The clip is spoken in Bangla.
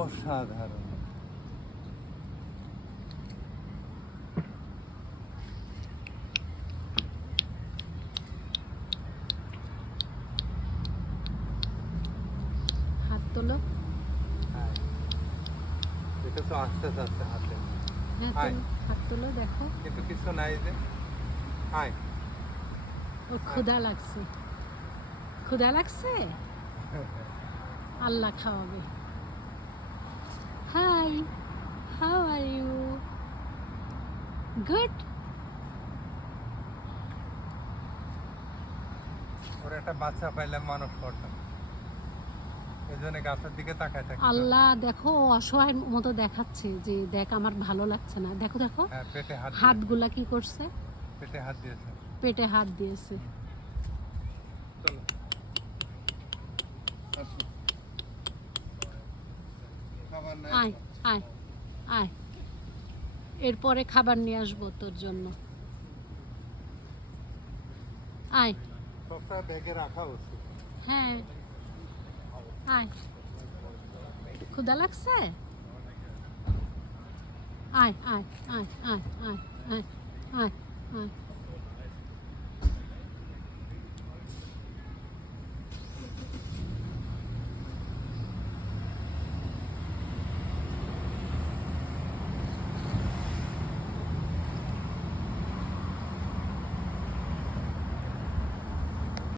অসাধারণ। হাত তোলো। হ্যাঁ, দেখেছো আস্তে আস্তে হাতে। হ্যাঁ হাই। তোলো, হাত তোলো দেখো। কিন্তু কিছু নাই যে। হাই। ও ক্ষুধা লাগছে, ক্ষুধা লাগছে, আল্লাহ খাওয়াবে। Hi, how are you? Good. ওর একটা বাচ্চা পাইলাম মানুষ করতাম, এই জন্য গাছের দিকে তাকায় থাকি। আল্লাহ দেখো, ও অসহায় মতো দেখাচ্ছে যে দেখ আমার ভালো লাগছে না। দেখো দেখো হ্যাঁ, পেটে হাত দিয়েছে। হাতগুলা কি করছে, পেটে হাত দিয়েছে। পেটে হাত দিয়েছে। চলো আসো। খাবার নাই আয় আয় আয়, এরপরে খাবার নিয়ে আসবো তোর জন্য। আয়। সবটা ব্যাগে রাখা উচিত। হ্যাঁ আয়, ক্ষুধা লাগছে, আয় আয় আয় আয় আয় আয় আয় আয়।